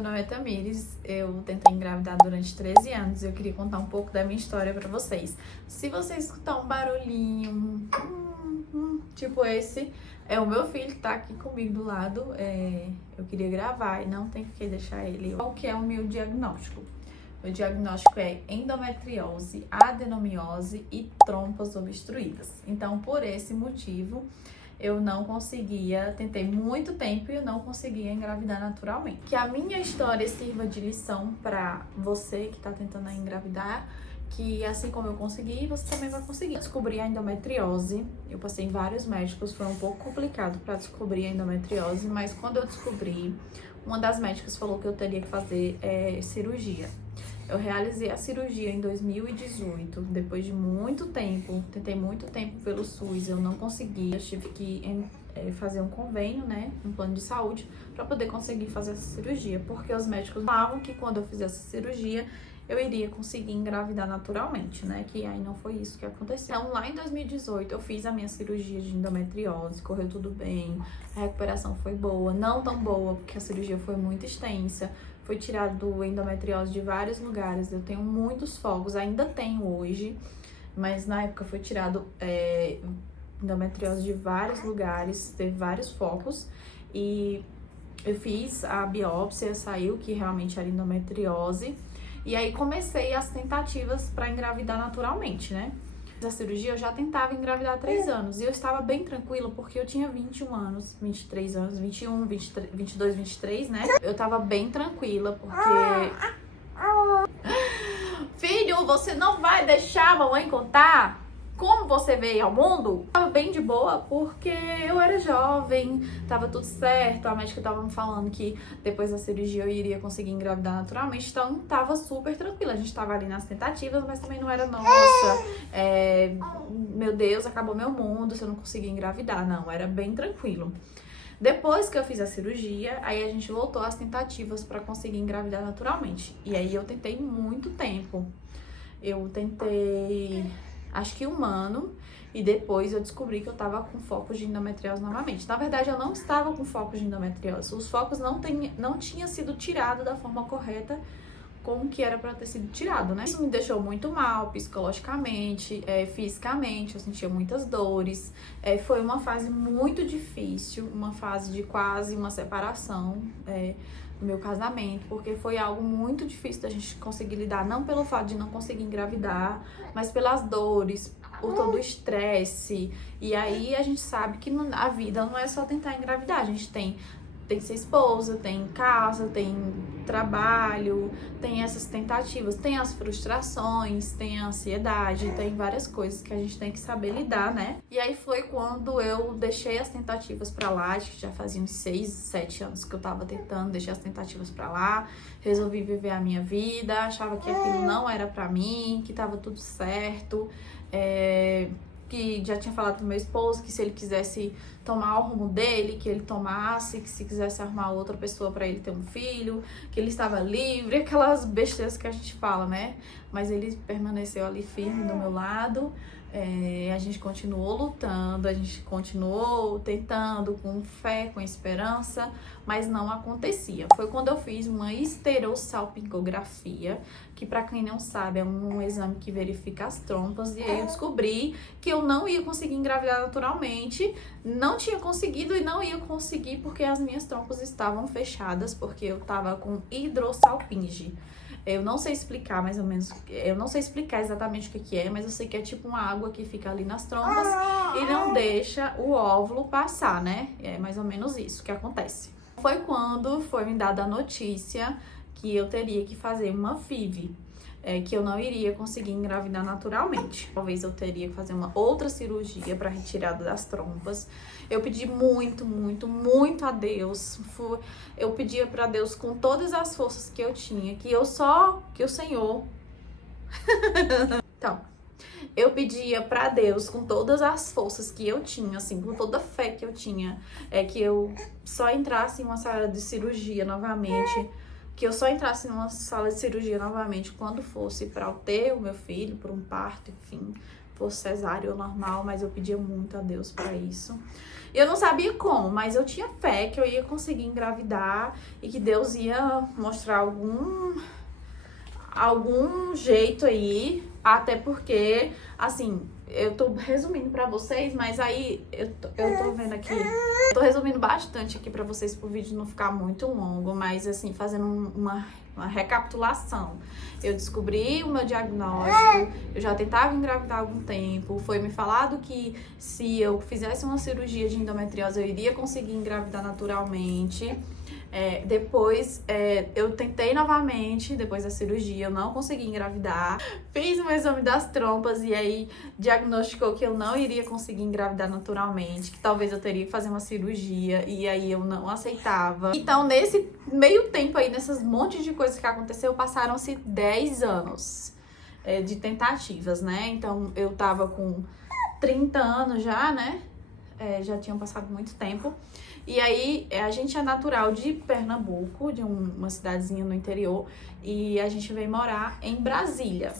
meu nome é Tamires, eu tentei engravidar durante 13 anos e eu queria contar um pouco da minha história pra vocês. Se você escutar um barulhinho, tipo esse, é o meu filho que tá aqui comigo do lado, eu queria gravar e não tem que deixar ele. Qual que é o meu diagnóstico? Meu diagnóstico é endometriose, adenomiose e trompas obstruídas. Então, por esse motivo, eu não conseguia, tentei muito tempo e eu não conseguia engravidar naturalmente. Que a minha história sirva de lição para você que tá tentando engravidar, que assim como eu consegui, você também vai conseguir. Eu descobri a endometriose, eu passei em vários médicos, foi um pouco complicado para descobrir a endometriose, mas quando eu descobri, uma das médicas falou que eu teria que fazer cirurgia. Eu realizei a cirurgia em 2018, depois de muito tempo, tentei muito tempo pelo SUS, eu não consegui, eu tive que fazer um convênio, né, um plano de saúde, para poder conseguir fazer essa cirurgia, porque os médicos falavam que quando eu fizesse essa cirurgia, eu iria conseguir engravidar naturalmente, né, que aí não foi isso que aconteceu. Então, lá em 2018, eu fiz a minha cirurgia de endometriose, correu tudo bem, a recuperação foi boa, não tão boa, porque a cirurgia foi muito extensa, foi tirado endometriose de vários lugares, eu tenho muitos focos, ainda tenho hoje, mas na época foi tirado endometriose de vários lugares, teve vários focos, e eu fiz a biópsia, saiu que realmente era endometriose, e aí comecei as tentativas para engravidar naturalmente, né? Da cirurgia eu já tentava engravidar há 3 anos e eu estava bem tranquila porque eu tinha 21 anos, 23 anos, 21, 23, 22, 23, né? Eu tava bem tranquila porque... Filho, você não vai deixar a mamãe contar como você veio ao mundo? Tava bem de boa porque eu era jovem, tava tudo certo, a médica tava me falando que depois da cirurgia eu iria conseguir engravidar naturalmente, então tava super tranquila. A gente tava ali nas tentativas, mas também não era, nossa, meu Deus, acabou meu mundo se eu não conseguir engravidar, não, era bem tranquilo. Depois que eu fiz a cirurgia, aí a gente voltou às tentativas para conseguir engravidar naturalmente. E aí eu tentei muito tempo. Eu tentei, acho que 1 ano, e depois eu descobri que eu tava com focos de endometriose novamente. Na verdade, eu não estava com focos de endometriose. Os focos não tinham sido tirados da forma correta, como que era para ter sido tirado, né? Isso me deixou muito mal, psicologicamente, fisicamente, eu sentia muitas dores. Foi uma fase muito difícil, uma fase de quase uma separação no meu casamento, porque foi algo muito difícil da gente conseguir lidar, não pelo fato de não conseguir engravidar, mas pelas dores, por todo o estresse. E aí a gente sabe que a vida não é só tentar engravidar, a gente tem que ser esposa, tem casa, tem trabalho, tem essas tentativas, tem as frustrações, tem a ansiedade, tem várias coisas que a gente tem que saber lidar, né? E aí foi quando eu deixei as tentativas pra lá, acho que já fazia uns 6, 7 anos que eu tava tentando, deixei as tentativas pra lá, resolvi viver a minha vida, achava que aquilo não era pra mim, que tava tudo certo, que já tinha falado pro meu esposo que se ele quisesse tomar o rumo dele, que ele tomasse, que se quisesse arrumar outra pessoa para ele ter um filho, que ele estava livre, aquelas besteiras que a gente fala, né? Mas ele permaneceu ali firme do meu lado, a gente continuou lutando, a gente continuou tentando com fé, com esperança, mas não acontecia. Foi quando eu fiz uma esterossalpingografia, que para quem não sabe é um exame que verifica as trompas, e aí eu descobri que eu não ia conseguir engravidar naturalmente, não tinha conseguido e não ia conseguir porque as minhas trompas estavam fechadas, porque eu tava com hidrossalpinge. Eu não sei explicar mais ou menos, eu não sei explicar exatamente o que é, mas eu sei que é tipo uma água que fica ali nas trompas e não deixa o óvulo passar, né? É mais ou menos isso que acontece. Foi quando foi me dada a notícia que eu teria que fazer uma FIV, que eu não iria conseguir engravidar naturalmente. Talvez eu teria que fazer uma outra cirurgia para retirada das trompas. Eu pedi muito, muito, muito a Deus. Eu pedia para Deus com todas as forças que eu tinha, que o Senhor... Então, eu pedia para Deus com todas as forças que eu tinha, assim, com toda a fé que eu tinha, que eu só entrasse em uma sala de cirurgia novamente, quando fosse para ter o meu filho, por um parto, enfim, fosse cesárea ou normal, mas eu pedia muito a Deus pra isso. Eu não sabia como, mas eu tinha fé que eu ia conseguir engravidar e que Deus ia mostrar algum jeito aí, até porque, assim, eu tô resumindo pra vocês, mas aí eu tô vendo aqui, tô resumindo bastante aqui pra vocês pro vídeo não ficar muito longo, mas assim, fazendo uma recapitulação. Eu descobri o meu diagnóstico, eu já tentava engravidar há algum tempo, foi me falado que se eu fizesse uma cirurgia de endometriose eu iria conseguir engravidar naturalmente. Depois eu tentei novamente, depois da cirurgia, eu não consegui engravidar. Fiz um exame das trompas e aí diagnosticou que eu não iria conseguir engravidar naturalmente, que talvez eu teria que fazer uma cirurgia e aí eu não aceitava. Então, nesse meio tempo aí, nessas montes de coisas que aconteceu, passaram-se 10 anos de tentativas, né? Então, eu tava com 30 anos já, né? Já tinham passado muito tempo. E aí, a gente é natural de Pernambuco, de uma cidadezinha no interior, e a gente veio morar em Brasília.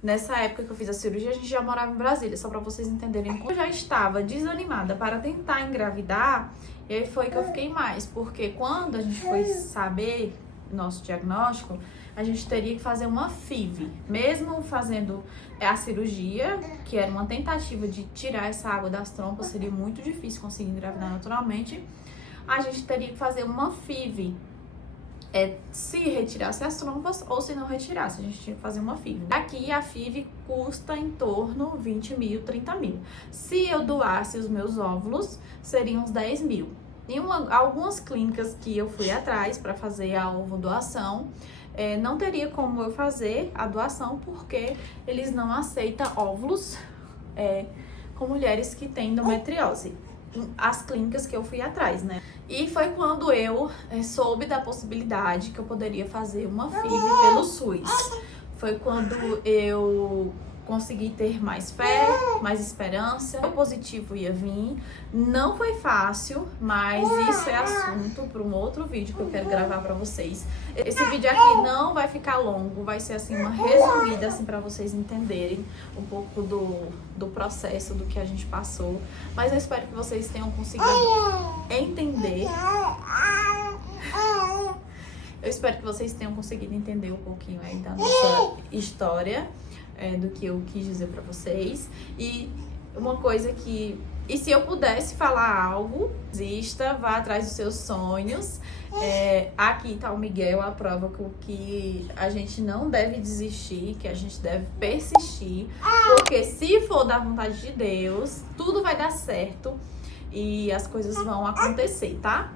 Nessa época que eu fiz a cirurgia, a gente já morava em Brasília, só pra vocês entenderem. Eu já estava desanimada para tentar engravidar, e aí foi que eu fiquei mais, porque quando a gente foi saber nosso diagnóstico, a gente teria que fazer uma FIV. Mesmo fazendo a cirurgia, que era uma tentativa de tirar essa água das trompas, seria muito difícil conseguir engravidar naturalmente, a gente teria que fazer uma FIV. Se retirasse as trompas ou se não retirasse, a gente tinha que fazer uma FIV. Aqui a FIV custa em torno 20 mil, 30 mil. Se eu doasse os meus óvulos, seriam uns 10 mil. Em algumas clínicas que eu fui atrás para fazer a ovo doação, não teria como eu fazer a doação porque eles não aceitam óvulos com mulheres que têm endometriose. As clínicas que eu fui atrás, né? E foi quando eu soube da possibilidade que eu poderia fazer uma FIV pelo SUS. Foi quando eu consegui ter mais fé, mais esperança. O positivo ia vir. Não foi fácil, mas isso é assunto para um outro vídeo que eu quero gravar para vocês. Esse vídeo aqui não vai ficar longo, vai ser assim uma resumida assim para vocês entenderem um pouco do processo, do que a gente passou. Mas eu espero que vocês tenham conseguido entender. Eu espero que vocês tenham conseguido entender um pouquinho aí da nossa história. Do que eu quis dizer pra vocês. E uma coisa que... E se eu pudesse falar algo, desista, vá atrás dos seus sonhos. Aqui tá o Miguel, a prova que a gente não deve desistir, que a gente deve persistir. Porque se for da vontade de Deus, tudo vai dar certo e as coisas vão acontecer, tá?